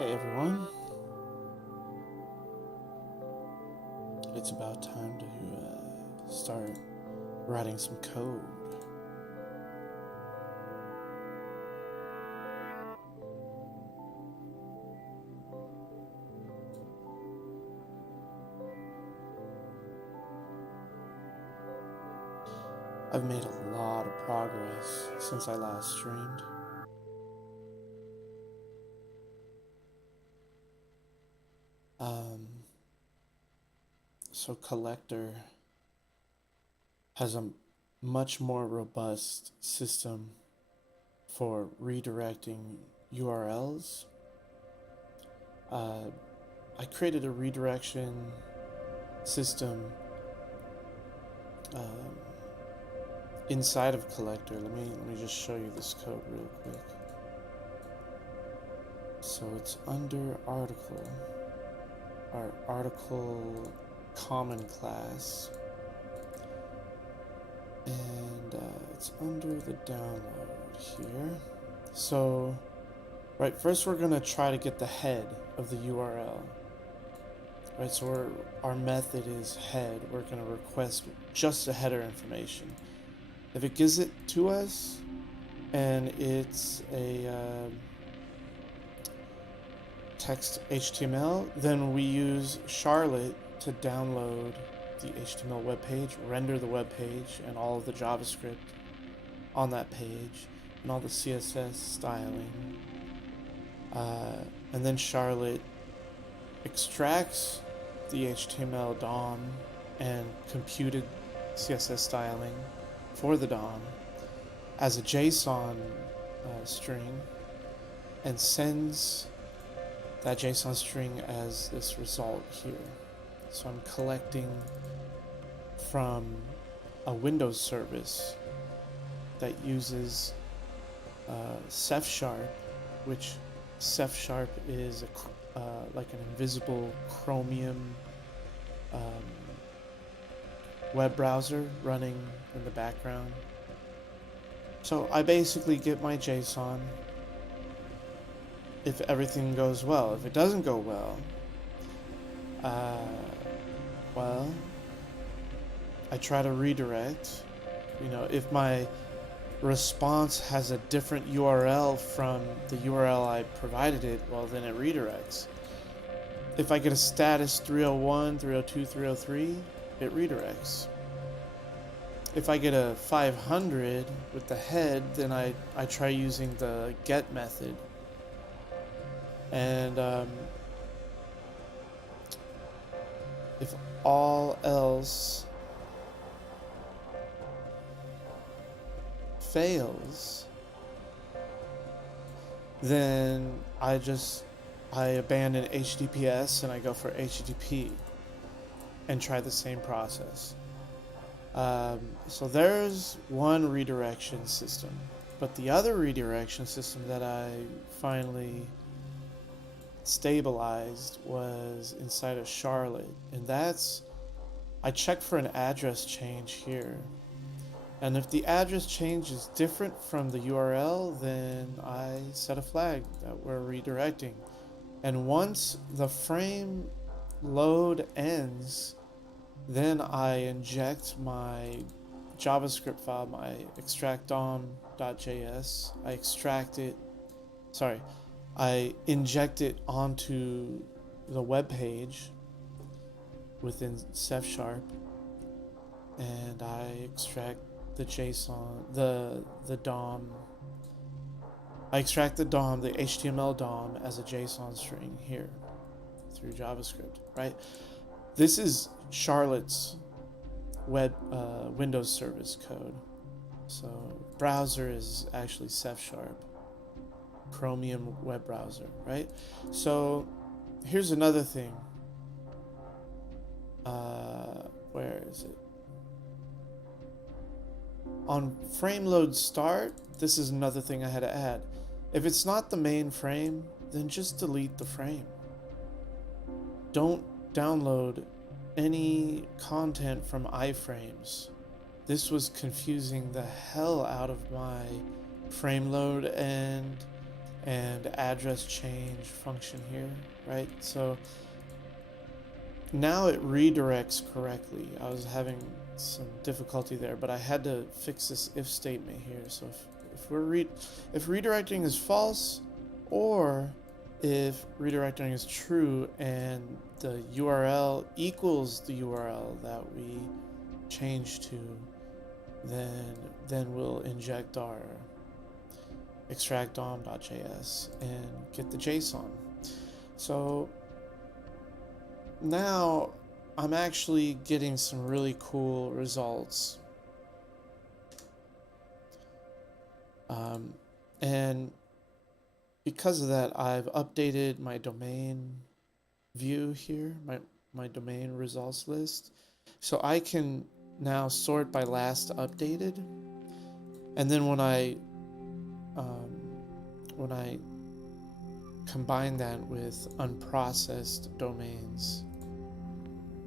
Hey everyone, it's about time to start writing some code. I've made a lot of progress since I last streamed. So Collector has a much more robust system for redirecting URLs. I created a redirection system inside of Collector. Let me just show you this code real quick. So it's under article, our article common class, and it's under the download here. So right, first we're gonna try to get the head of the URL. Right, so our method is head. We're gonna request just the header information. If it gives it to us and it's a text HTML, then we use Charlotte to download the HTML web page, render the web page and all of the JavaScript on that page and all the CSS styling. And then Charlotte extracts the HTML DOM and computed CSS styling for the DOM as a JSON string and sends that JSON string as this result here. So I'm collecting from a Windows service that uses C#, which C# is like an invisible Chromium web browser running in the background. So I basically get my JSON if everything goes well. If it doesn't go well, I try to redirect. If my response has a different URL from the URL I provided it, well, then it redirects. If I get a status 301, 302, 303, it redirects. If I get a 500 with the head, then I try using the get method. And if all else fails, then I abandon HTTPS and I go for HTTP and try the same process. So there's one redirection system, but the other redirection system that I finally stabilized was inside of Charlotte, and I check for an address change here, and if the address change is different from the URL, then I set a flag that we're redirecting. And once the frame load ends, then I inject my JavaScript file, my extract.dom.js. I inject it onto the web page within C#, and I extract the JSON, the DOM. I extract the DOM, the HTML DOM, as a JSON string here through JavaScript, right? This is Charlotte's Windows service code. So browser is actually C#, Chromium web browser, right? So here's another thing. Where is it? On frame load start, this is another thing I had to add. If it's not the main frame, then just delete the frame. Don't download any content from iframes. This was confusing the hell out of my frame load and and address change function here, right? So now it redirects correctly. I was having some difficulty there, but I had to fix this if statement here. So if redirecting is false, or if redirecting is true and the URL equals the URL that we changed to, then we'll inject our extract dom.js and get the JSON. So now I'm actually getting some really cool results. And because of that, I've updated my domain view here, my domain results list. So I can now sort by last updated. And then when I combine that with unprocessed domains,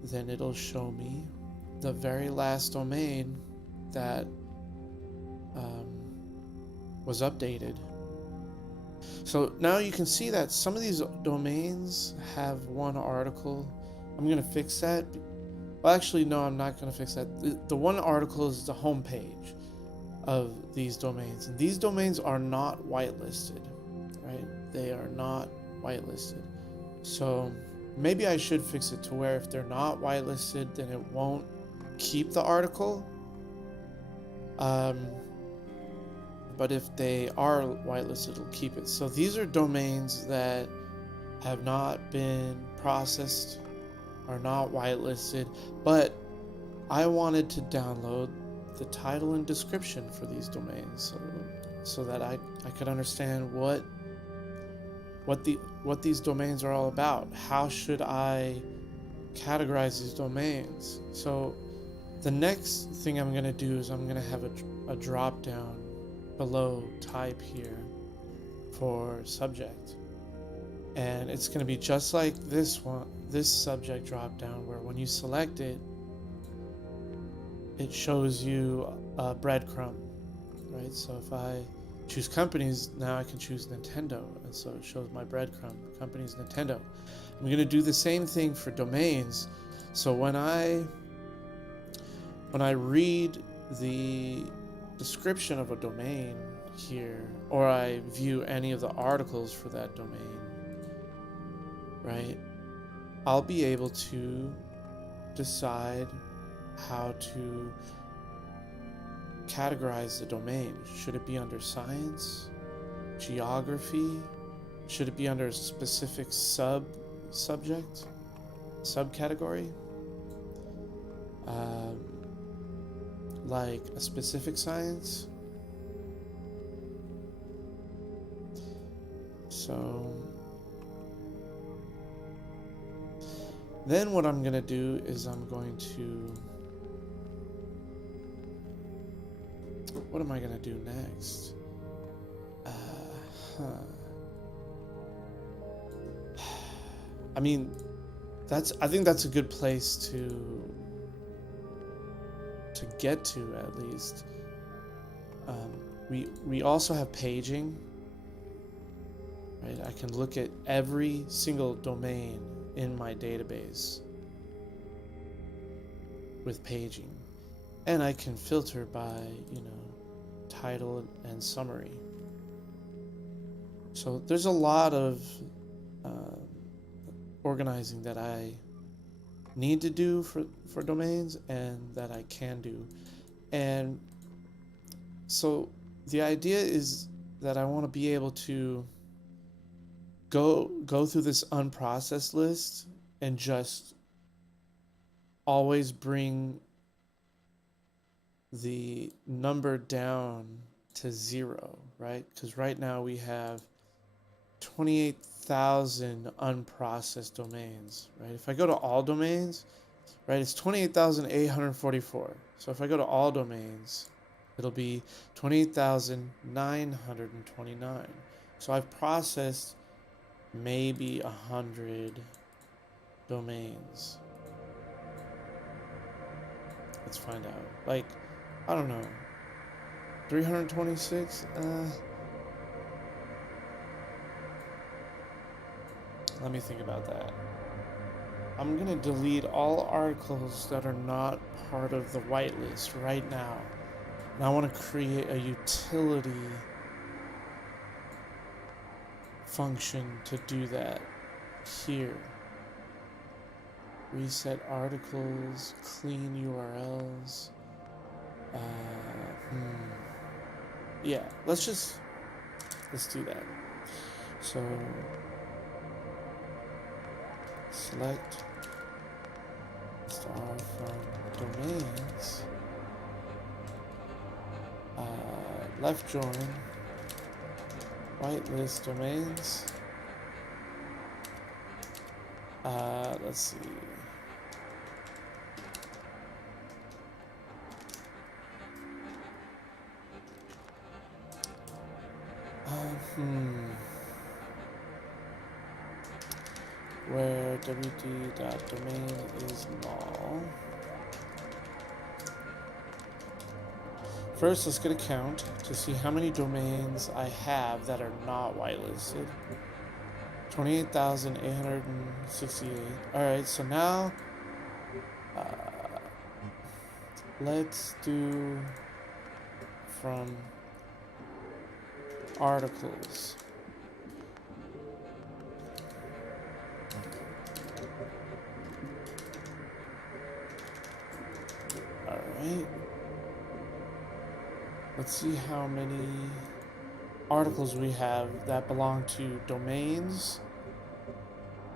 then it'll show me the very last domain that was updated. So now you can see that some of these domains have one article. I'm going to fix that. Well, actually, no, I'm not going to fix that. The one article is the home page of these domains. And these domains are not whitelisted, right? They are not whitelisted. So maybe I should fix it to where if they're not whitelisted, then it won't keep the article. But if they are whitelisted, it'll keep it. So these are domains that have not been processed, are not whitelisted, but I wanted to download the title and description for these domains so that I could understand what these domains are all about. How should I categorize these domains? So the next thing I'm going to do is I'm going to have a drop down below type here for subject, and it's going to be just like this subject drop down, where when you select it, it shows you a breadcrumb, right? So if I choose companies, now I can choose Nintendo, and so it shows my breadcrumb, companies Nintendo. I'm going to do the same thing for domains. So when I read the description of a domain here, or I view any of the articles for that domain, right, I'll be able to decide how to categorize the domain. Should it be under science, geography? Should it be under a specific subject, subcategory? Like a specific science? So then what I'm going to do is what am I going to do next? I mean, I think that's a good place to get to, at least. We also have paging, right? I can look at every single domain in my database with paging, and I can filter by, title and summary. So there's a lot of organizing that I need to do for domains, and that I can do. And so the idea is that I want to be able to go through this unprocessed list and just always bring the number down to 0, right? Because right now we have 28,000 unprocessed domains, right? If I go to all domains, right, it's 28,844. So if I go to all domains, it'll be 28,929. So I've processed maybe 100 domains. Let's find out. Like, I don't know, 326? let me think about that. I'm gonna delete all articles that are not part of the whitelist right now. And I want to create a utility function to do that here. Reset articles, clean URLs. Yeah, let's do that. So select star from domains, left join, whitelist domains. Let's see. Where wd.domain is null. First, let's get a count to see how many domains I have that are not whitelisted. 28,868. Alright, so now let's do from articles. Alright. Let's see how many articles we have that belong to domains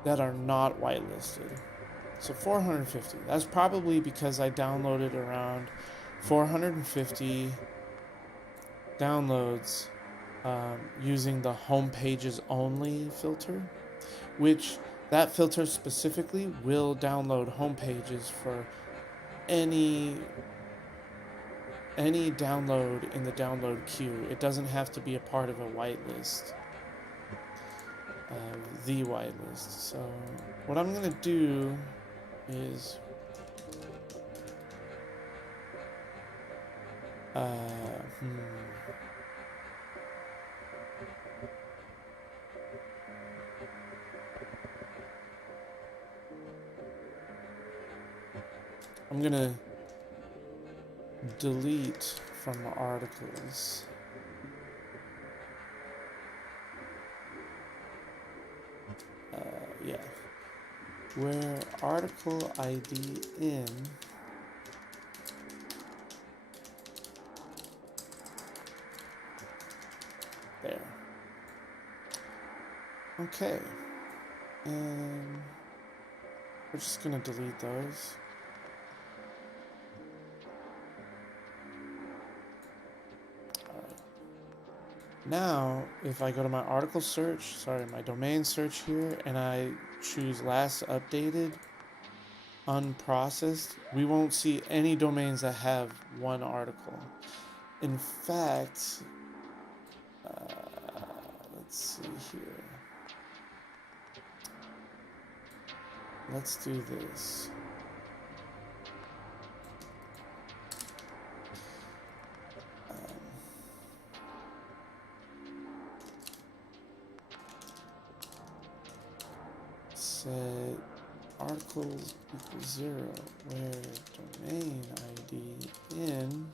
that are not whitelisted. So 450. That's probably because I downloaded around 450 downloads using the home pages only filter, which that filter specifically will download home pages for any download in the download queue. It doesn't have to be a part of a whitelist, the whitelist. So what I'm gonna do is I'm gonna delete from articles. Yeah. Where article ID in there. Okay. And we're just gonna delete those. Now, if I go to my article search, my domain search here, and I choose last updated, unprocessed, we won't see any domains that have one article. In fact, let's see here. Let's do this. Set articles equals 0, where domain ID in,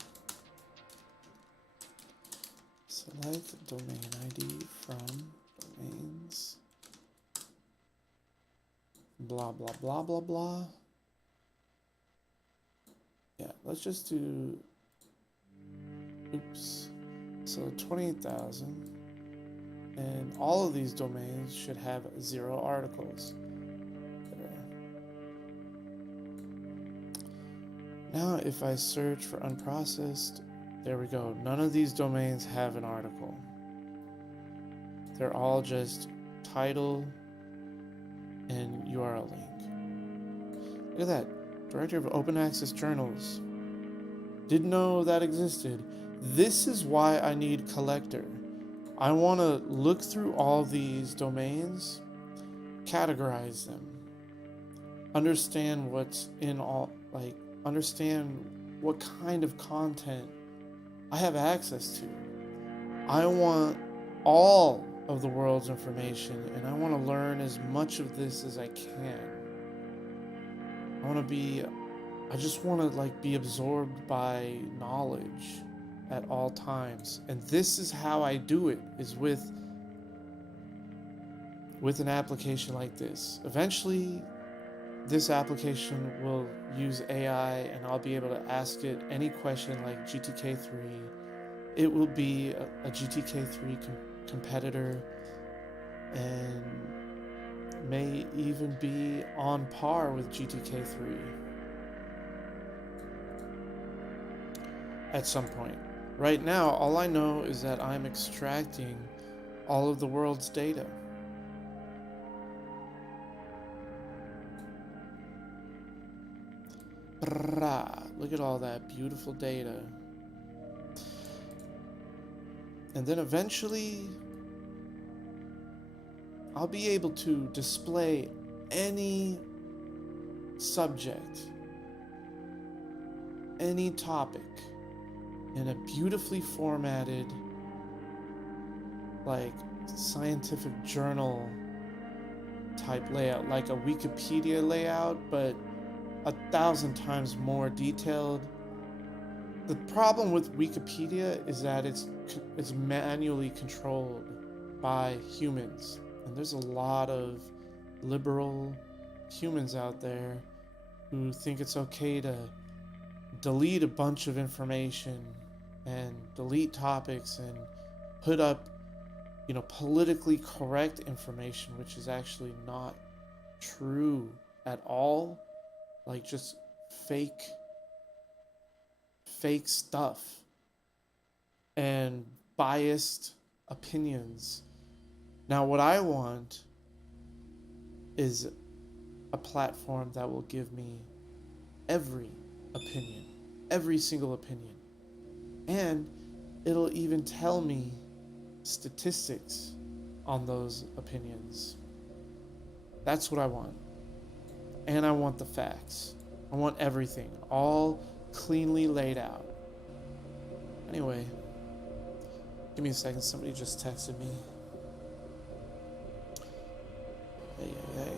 select domain ID from domains, blah, blah, blah, blah, blah. Yeah, let's just do, oops, so 28,000, and all of these domains should have 0 articles. Now, if I search for unprocessed, there we go. None of these domains have an article. They're all just title and URL link. Look at that. Directory of Open Access Journals. Didn't know that existed. This is why I need collector. I want to look through all these domains, categorize them, understand what's in all, understand what kind of content I have access to. I want all of the world's information, and I want to learn as much of this as I can. I just want to like be absorbed by knowledge at all times. And this is how I do it, is with an application like this. Eventually, this application will use AI and I'll be able to ask it any question like GTK3. It will be a GTK3 competitor and may even be on par with GTK3 at some point. Right now, all I know is that I'm extracting all of the world's data. Look at all that beautiful data. And then eventually, I'll be able to display any subject, any topic, in a beautifully formatted, like scientific journal type layout, like a Wikipedia layout, but 1,000 times more detailed. The problem with Wikipedia is that it's manually controlled by humans, and there's a lot of liberal humans out there who think it's okay to delete a bunch of information and delete topics and put up, politically correct information, which is actually not true at all, like just fake stuff and biased opinions. Now, what I want is a platform that will give me every opinion, every single opinion. And it'll even tell me statistics on those opinions. That's what I want. And I want the facts. I want everything, all cleanly laid out. Anyway, give me a second. Somebody just texted me. Hey. Okay.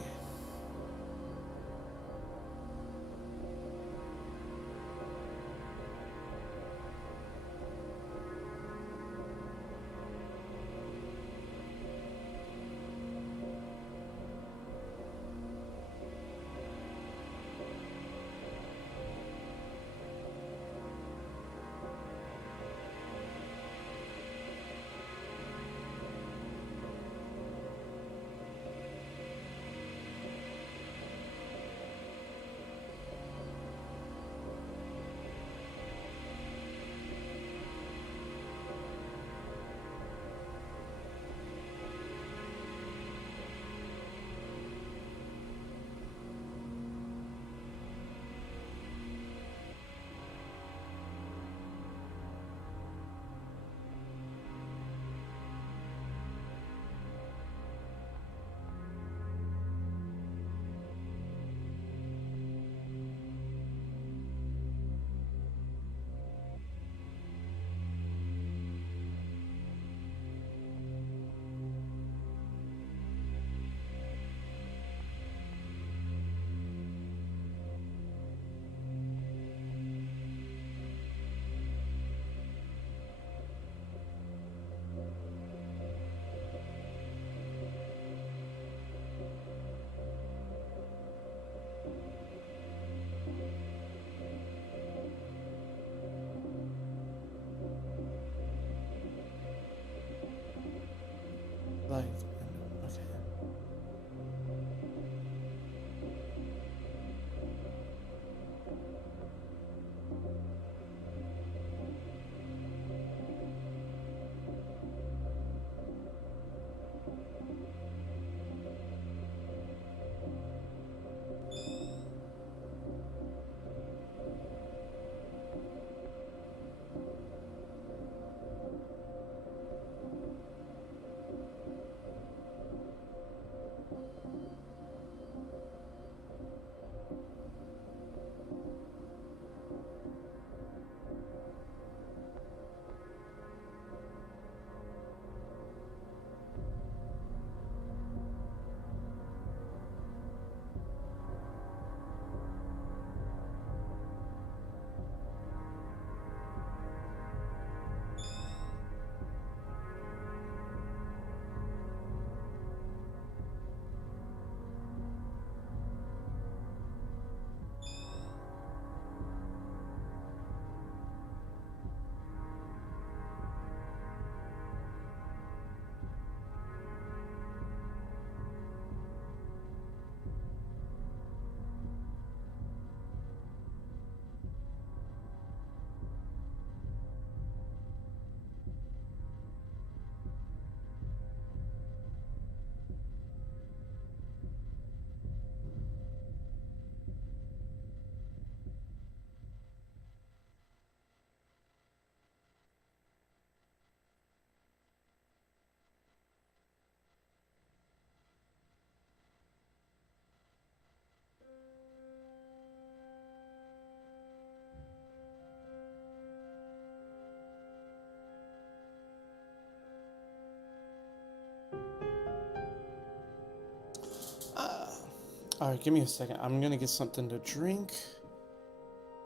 All right, give me a second. I'm gonna get something to drink,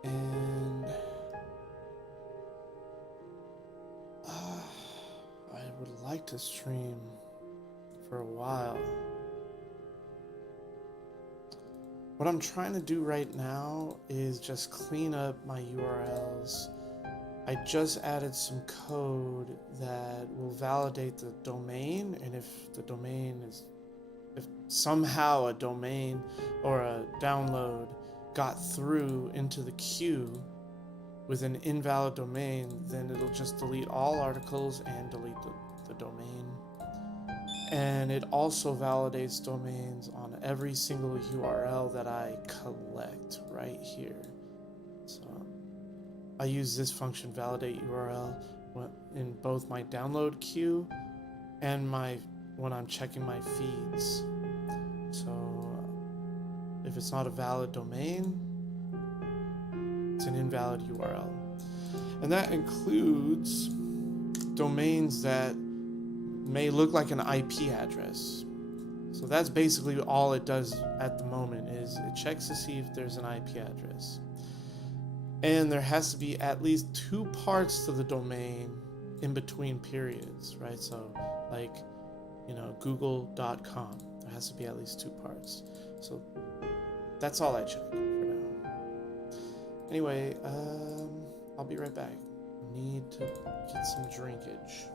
and I would like to stream for a while. What I'm trying to do right now is just clean up my URLs. I just added some code that will validate the domain, and if somehow a domain or a download got through into the queue with an invalid domain, then it'll just delete all articles and delete the domain. And it also validates domains on every single URL that I collect right here. So I use this function, validate URL, in both my download queue and when I'm checking my feeds. So if it's not a valid domain, it's an invalid URL. And that includes domains that may look like an IP address. So that's basically all it does at the moment, is it checks to see if there's an IP address. And there has to be at least 2 parts to the domain in between periods, right? So like, google.com, there has to be at least 2 parts. So that's all I check for now. Anyway, I'll be right back. Need to get some drinkage.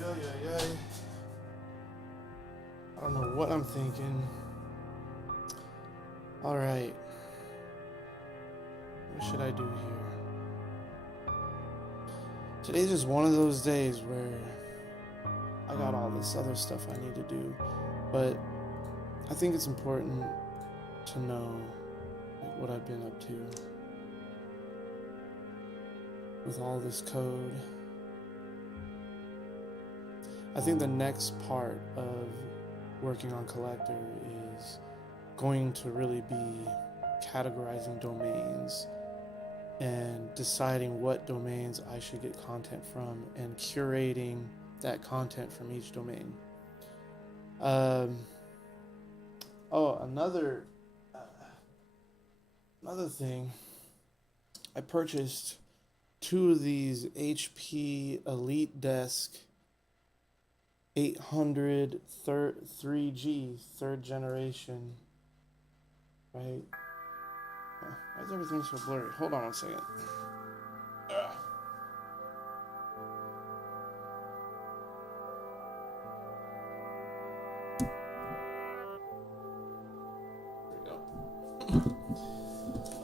I don't know what I'm thinking. Alright. What should I do here? Today's just one of those days where I got all this other stuff I need to do. But I think it's important to know what I've been up to with all this code. I think the next part of working on Collector is going to really be categorizing domains and deciding what domains I should get content from and curating that content from each domain. Another thing, I purchased 2 of these HP Elite Desk 800 3G, third generation, right? Why is everything so blurry? Hold on one second.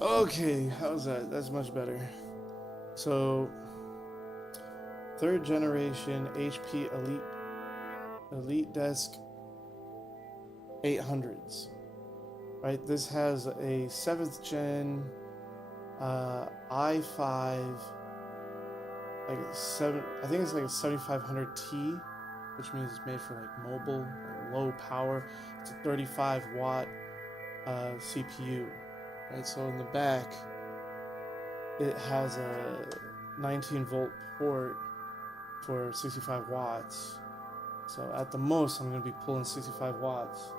Okay, how's that? That's much better. So, third generation HP Elite Desk 800s, right? This has a 7th gen i5, like I think it's like a 7500T, which means it's made for like mobile, like low power. It's a 35 watt CPU. Right, so in the back, it has a 19 volt port for 65 watts. So at the most, I'm going to be pulling 65 watts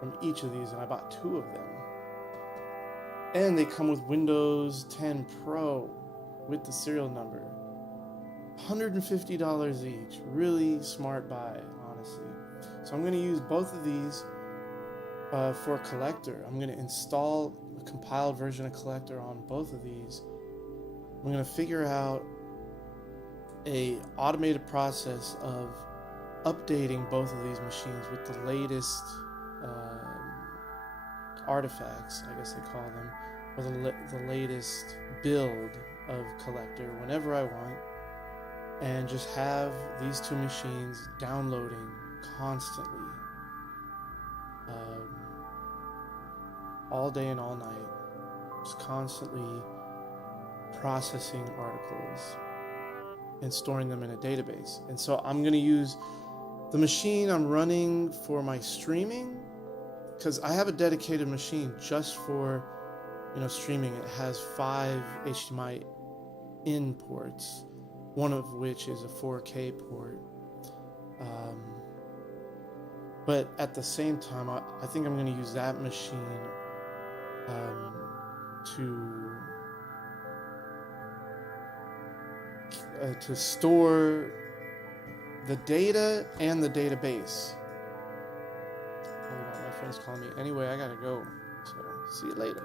from each of these, and I bought 2 of them. And they come with Windows 10 Pro with the serial number. $150 each. Really smart buy, honestly. So I'm going to use both of these for Collector. I'm going to install a compiled version of Collector on both of these. I'm going to figure out a automated process of updating both of these machines with the latest artifacts, I guess they call them, or the latest build of Collector whenever I want, and just have these 2 machines downloading constantly. All day and all night, just constantly processing articles and storing them in a database. And so I'm going to use the machine I'm running for my streaming, because I have a dedicated machine just for streaming. It has 5 HDMI in ports, one of which is a 4K port. But at the same time, I think I'm going to use that machine to store the data and the database. Hold on, my friend's calling me. Anyway, I gotta go. So see you later.